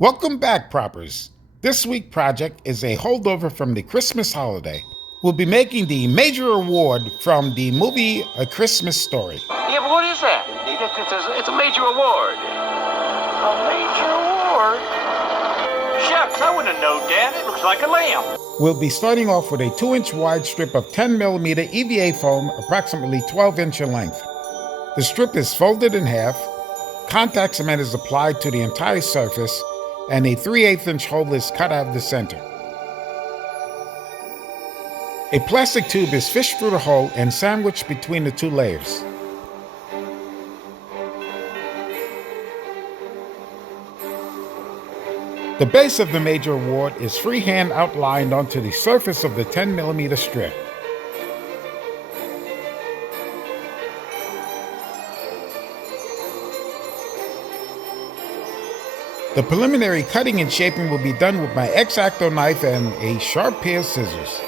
Welcome back, Proppers. This week's project is a holdover from the Christmas holiday. We'll be making the major award from the movie A Christmas Story. Yeah, but what is that? It's a major award. A major award? Shucks, I wouldn't have known that. It looks like a lamp. We'll be starting off with a 2-inch wide strip of 10mm EVA foam, approximately 12 inch in length. The strip is folded in half, contact cement is applied to the entire surface, and a 3/8 inch hole is cut out of the center. A plastic tube is fished through the hole and sandwiched between the two layers. The base of the major award is freehand outlined onto the surface of the 10mm strip. The preliminary cutting and shaping will be done with my X-Acto knife and a sharp pair of scissors.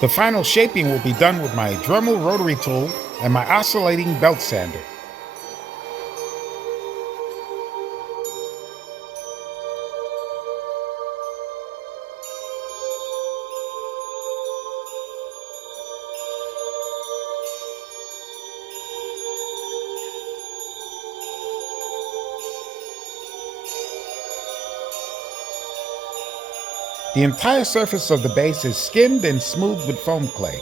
The final shaping will be done with my Dremel rotary tool and my oscillating belt sander. The entire surface of the base is skimmed and smoothed with foam clay.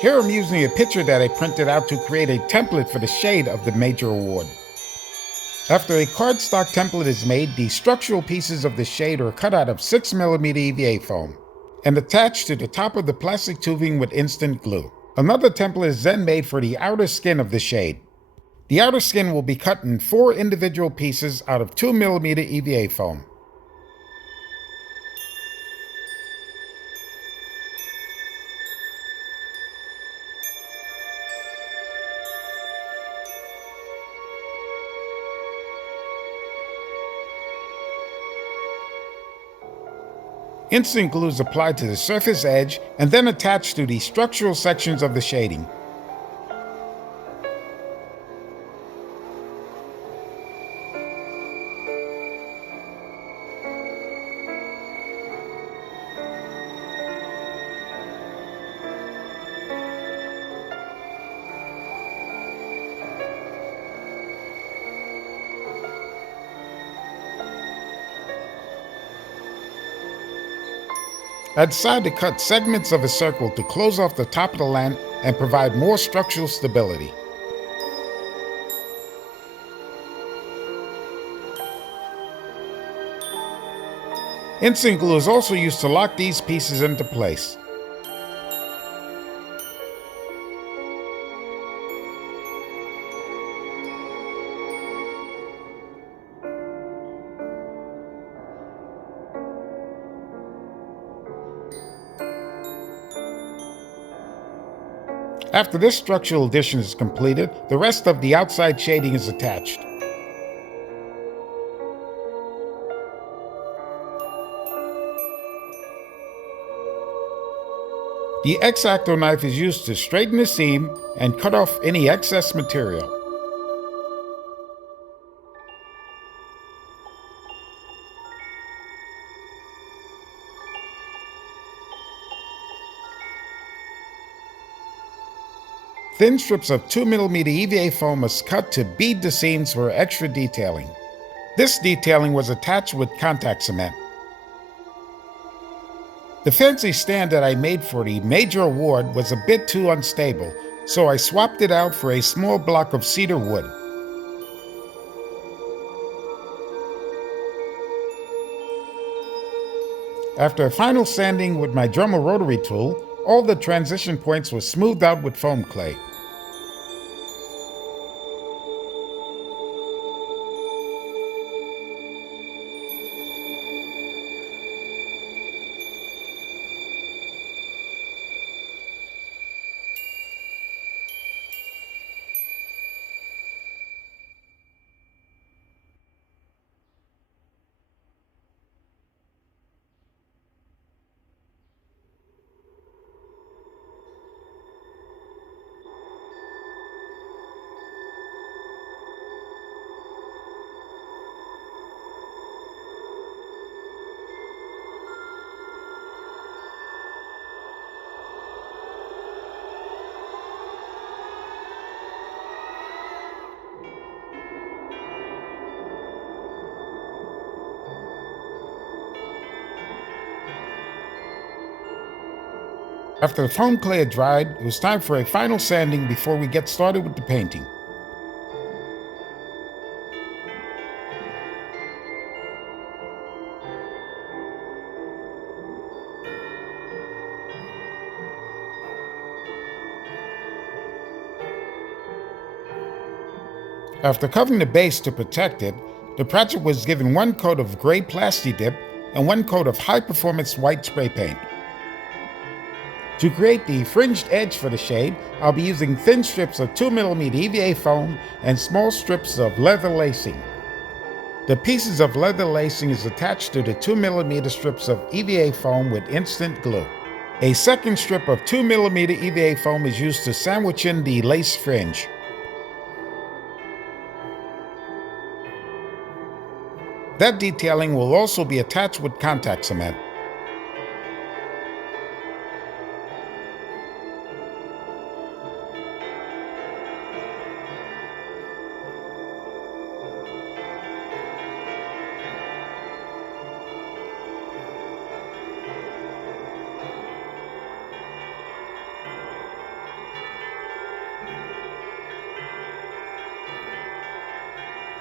Here I'm using a picture that I printed out to create a template for the shade of the major award. After a cardstock template is made, the structural pieces of the shade are cut out of 6mm EVA foam and attached to the top of the plastic tubing with instant glue. Another template is then made for the outer skin of the shade. The outer skin will be cut in 4 individual pieces out of 2mm EVA foam. Instant glue is applied to the surface edge and then attached to the structural sections of the shading. I decided to cut segments of a circle to close off the top of the lamp and provide more structural stability. Instant glue is also used to lock these pieces into place. After this structural addition is completed, the rest of the outside shading is attached. The X-Acto knife is used to straighten the seam and cut off any excess material. Thin strips of 2mm EVA foam was cut to bead the seams for extra detailing. This detailing was attached with contact cement. The fancy stand that I made for the major award was a bit too unstable, so I swapped it out for a small block of cedar wood. After a final sanding with my Dremel rotary tool, all the transition points were smoothed out with foam clay. After the foam clay had dried, it was time for a final sanding before we get started with the painting. After covering the base to protect it, the project was given one coat of gray Plasti-Dip and one coat of high-performance white spray paint. To create the fringed edge for the shade, I'll be using thin strips of 2mm EVA foam and small strips of leather lacing. The pieces of leather lacing is attached to the 2mm strips of EVA foam with instant glue. A second strip of 2mm EVA foam is used to sandwich in the lace fringe. That detailing will also be attached with contact cement.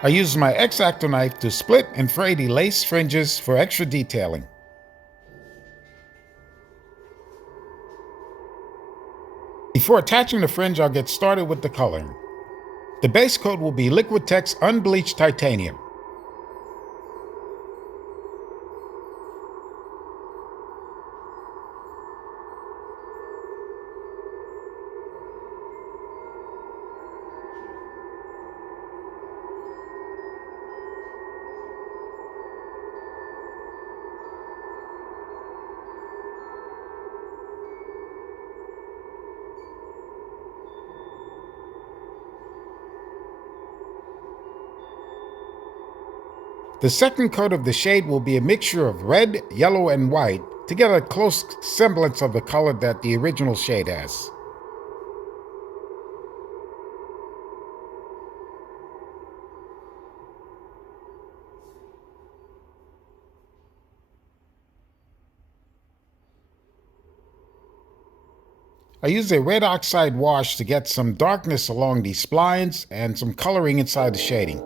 I used my X-Acto knife to split and fray the lace fringes for extra detailing. Before attaching the fringe, I'll get started with the coloring. The base coat will be Liquitex unbleached titanium. The second coat of the shade will be a mixture of red, yellow, and white to get a close semblance of the color that the original shade has. I use a red oxide wash to get some darkness along the splines and some coloring inside the shading.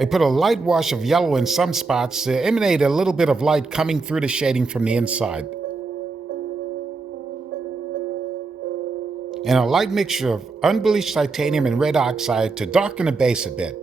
I put a light wash of yellow in some spots to emanate a little bit of light coming through the shading from the inside. And a light mixture of unbleached titanium and red oxide to darken the base a bit.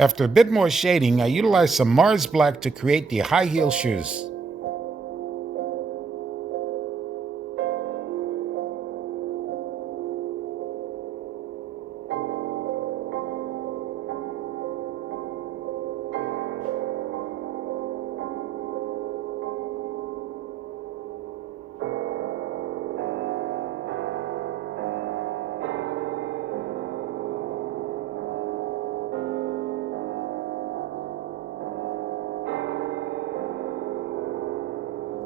After a bit more shading, I utilized some Mars Black to create the high heel shoes.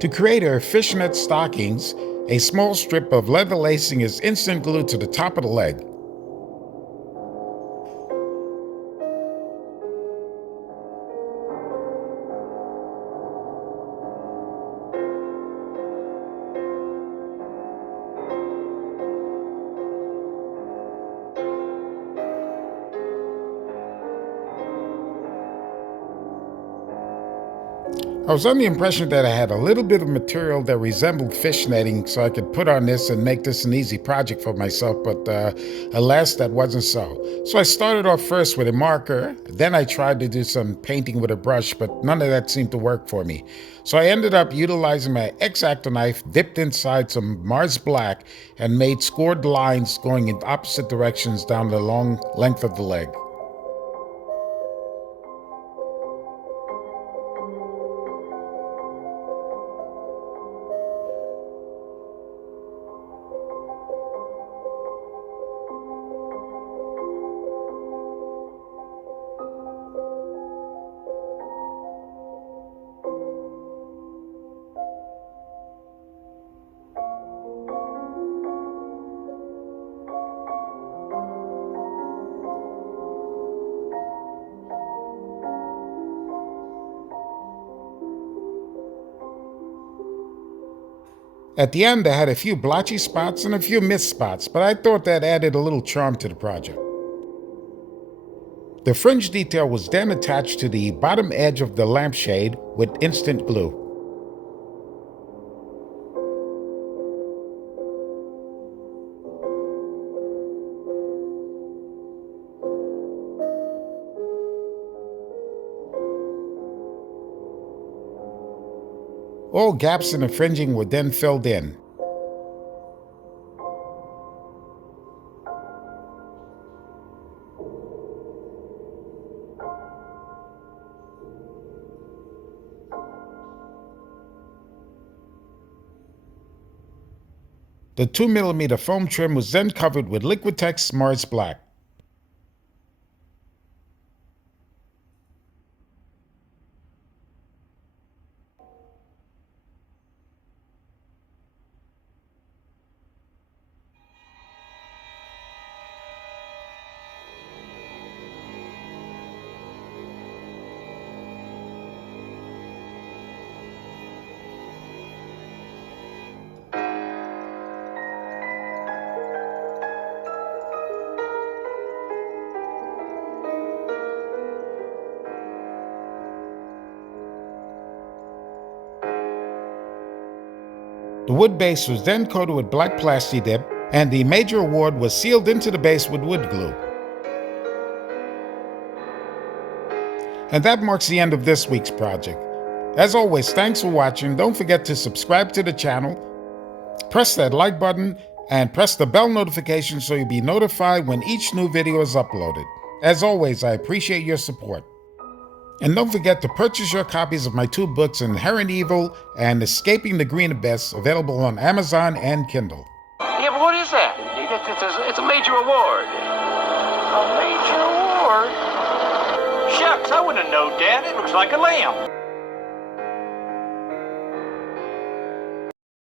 To create her fishnet stockings, a small strip of leather lacing is instant glued to the top of the leg. I was under the impression that I had a little bit of material that resembled fish netting, so I could put on this and make this an easy project for myself, but alas, that wasn't so. So I started off first with a marker, then I tried to do some painting with a brush, but none of that seemed to work for me. So I ended up utilizing my X-Acto knife, dipped inside some Mars Black, and made scored lines going in opposite directions down the long length of the leg. At the end, I had a few blotchy spots and a few missed spots, but I thought that added a little charm to the project. The fringe detail was then attached to the bottom edge of the lampshade with instant glue. All gaps in the fringing were then filled in. The 2mm foam trim was then covered with Liquitex Mars Black. The wood base was then coated with black Plasti-Dip, and the major award was sealed into the base with wood glue. And that marks the end of this week's project. As always, thanks for watching. Don't forget to subscribe to the channel, press that like button, and press the bell notification so you'll be notified when each new video is uploaded. As always, I appreciate your support. And don't forget to purchase your copies of my two books, Inherent Evil and Escaping the Green Abyss, available on Amazon and Kindle. Yeah, but what is that? It's a major award. A major award? Shucks, I wouldn't have known, Dad. It looks like a lamb.